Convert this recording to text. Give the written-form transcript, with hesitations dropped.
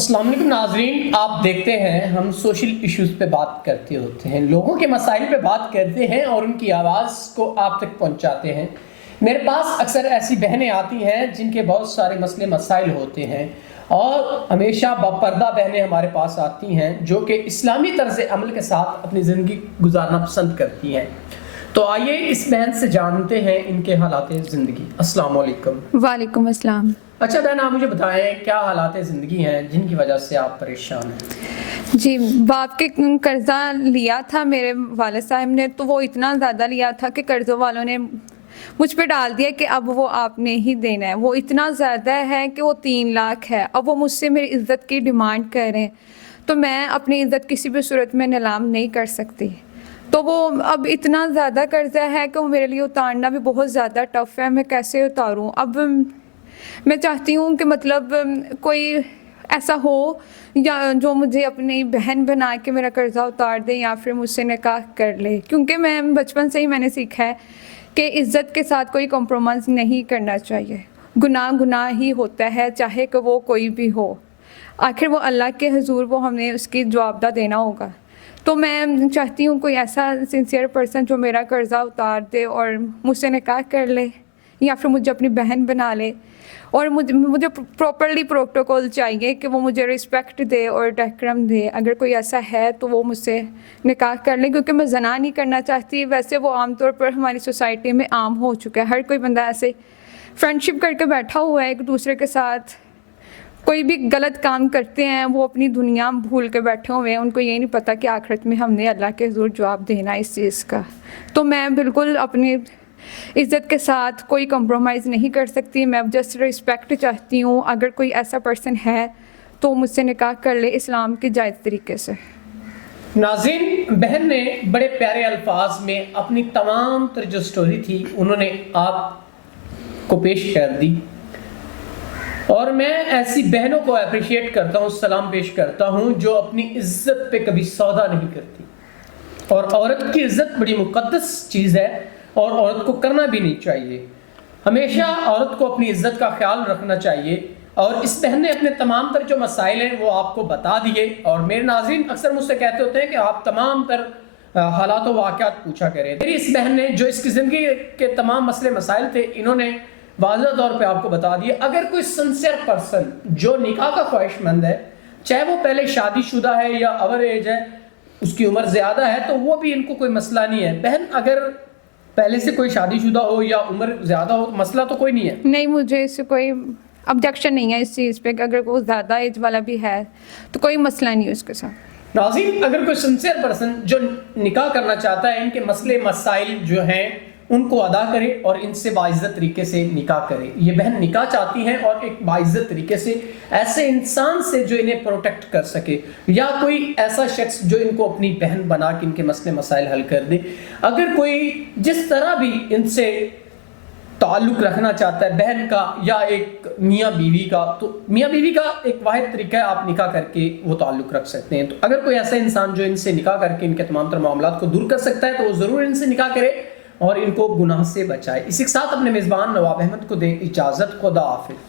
السلام علیکم ناظرین، آپ دیکھتے ہیں ہم سوشل ایشوز پہ بات کرتے ہوتے ہیں، لوگوں کے مسائل پہ بات کرتے ہیں اور ان کی آواز کو آپ تک پہنچاتے ہیں۔ میرے پاس اکثر ایسی بہنیں آتی ہیں جن کے بہت سارے مسئلے مسائل ہوتے ہیں اور ہمیشہ باپردہ بہنیں ہمارے پاس آتی ہیں جو کہ اسلامی طرز عمل کے ساتھ اپنی زندگی گزارنا پسند کرتی ہیں۔ تو آئیے اس بہن سے جانتے ہیں ان کے حالات زندگی۔ السلام علیکم۔ وعلیکم السلام۔ اچھا بہن، آپ مجھے بتائیں کیا حالات زندگی ہیں جن کی وجہ سے آپ پریشان ہیں؟ جی، باپ کے قرضہ لیا تھا میرے والد صاحب نے، تو وہ اتنا زیادہ لیا تھا کہ قرضوں والوں نے مجھ پہ ڈال دیا کہ اب وہ آپ نے ہی دینا ہے۔ وہ اتنا زیادہ ہے کہ وہ 3 لاکھ ہے۔ اب وہ مجھ سے میری عزت کی ڈیمانڈ کر رہے ہیں، تو میں اپنی عزت کسی بھی صورت میں نیلام نہیں کر سکتی۔ تو وہ اب اتنا زیادہ قرضہ ہے کہ وہ میرے لیے اتارنا بھی بہت زیادہ ٹف ہے۔ میں کیسے اتاروں؟ اب میں چاہتی ہوں کہ مطلب کوئی ایسا ہو یا جو مجھے اپنی بہن بنا کے میرا قرضہ اتار دے یا پھر مجھ سے نکاح کر لے، کیونکہ میں بچپن سے ہی میں نے سیکھا ہے کہ عزت کے ساتھ کوئی کمپرومائز نہیں کرنا چاہیے۔ گناہ گناہ ہی ہوتا ہے، چاہے کہ وہ کوئی بھی ہو، آخر وہ اللہ کے حضور وہ ہمیں اس کی جواب دہ دینا ہوگا۔ تو میں چاہتی ہوں کوئی ایسا سنسیئر پرسن جو میرا قرضہ اتار دے اور مجھ سے نکاح کر لے یا پھر مجھے اپنی بہن بنا لے، اور مجھے پراپرلی پروٹوکول چاہیے کہ وہ مجھے رسپیکٹ دے اور ڈیکرم دے۔ اگر کوئی ایسا ہے تو وہ مجھ سے نکاح کر لے، کیونکہ میں زنا نہیں کرنا چاہتی۔ ویسے وہ عام طور پر ہماری سوسائٹی میں عام ہو چکا ہے، ہر کوئی بندہ ایسے فرینڈ شپ کر کے بیٹھا ہوا ہے ایک دوسرے کے ساتھ۔ کوئی بھی غلط کام کرتے ہیں وہ اپنی دنیا بھول کے بیٹھے ہوئے ہیں، ان کو یہ نہیں پتہ کہ آخرت میں ہم نے اللہ کے حضور جواب دینا اس چیز کا۔ تو میں بالکل اپنی عزت کے ساتھ کوئی کمپرومائز نہیں کر سکتی۔ میں جسٹ رسپیکٹ چاہتی ہوں۔ اگر کوئی ایسا پرسن ہے تو مجھ سے نکاح کر لے اسلام کے جائز طریقے سے۔ ناظرین، بہن نے بڑے پیارے الفاظ میں اپنی تمام تر جو سٹوری تھی انہوں نے آپ کو پیش کر دی، اور میں ایسی بہنوں کو اپریشیٹ کرتا ہوں، سلام پیش کرتا ہوں جو اپنی عزت پہ کبھی سودا نہیں کرتی۔ اور عورت کی عزت بڑی مقدس چیز ہے اور عورت کو کرنا بھی نہیں چاہیے۔ ہمیشہ عورت کو اپنی عزت کا خیال رکھنا چاہیے، اور اس بہن نے اپنے تمام تر جو مسائل ہیں وہ آپ کو بتا دیے۔ اور میرے ناظرین اکثر مجھ سے کہتے ہوتے ہیں کہ آپ تمام تر حالات و واقعات پوچھا کریں۔ میری اس بہن نے جو اس کی زندگی کے تمام مسئلے مسائل تھے انہوں نے واضح طور پہ آپ کو بتا دیے۔ اگر کوئی سنسیئر پرسن جو نکاح کا خواہش مند ہے، چاہے وہ پہلے شادی شدہ ہے یا اوور ایج ہے، اس کی عمر زیادہ ہے، تو وہ بھی ان کو کوئی مسئلہ نہیں ہے۔ بہن اگر پہلے سے کوئی شادی شدہ ہو یا عمر زیادہ ہو، مسئلہ تو کوئی نہیں ہے؟ نہیں، مجھے اس سے کوئی آبجیکشن نہیں ہے اس چیز پہ کہ اگر وہ زیادہ ایج والا بھی ہے تو کوئی مسئلہ نہیں ہے اس کے ساتھ۔ ناظرین، اگر کوئی سنسیئر پرسن جو نکاح کرنا چاہتا ہے، ان کے مسئلے مسائل جو ہیں ان کو ادا کرے اور ان سے باعزت طریقے سے نکاح کرے۔ یہ بہن نکاح چاہتی ہیں اور ایک باعزت طریقے سے ایسے انسان سے جو انہیں پروٹیکٹ کر سکے، یا کوئی ایسا شخص جو ان کو اپنی بہن بنا کے ان کے مسئلے مسائل حل کر دے۔ اگر کوئی جس طرح بھی ان سے تعلق رکھنا چاہتا ہے، بہن کا یا ایک میاں بیوی کا، تو میاں بیوی کا ایک واحد طریقہ ہے، آپ نکاح کر کے وہ تعلق رکھ سکتے ہیں۔ تو اگر کوئی ایسا انسان جو ان سے نکاح کر کے ان کے تمام تر معاملات کو دور کر سکتا ہے تو وہ ضرور ان سے نکاح کرے اور ان کو گناہ سے بچائے۔ اسی کے ساتھ اپنے میزبان نواب احمد کو دیں اجازت۔ خدا حافظ۔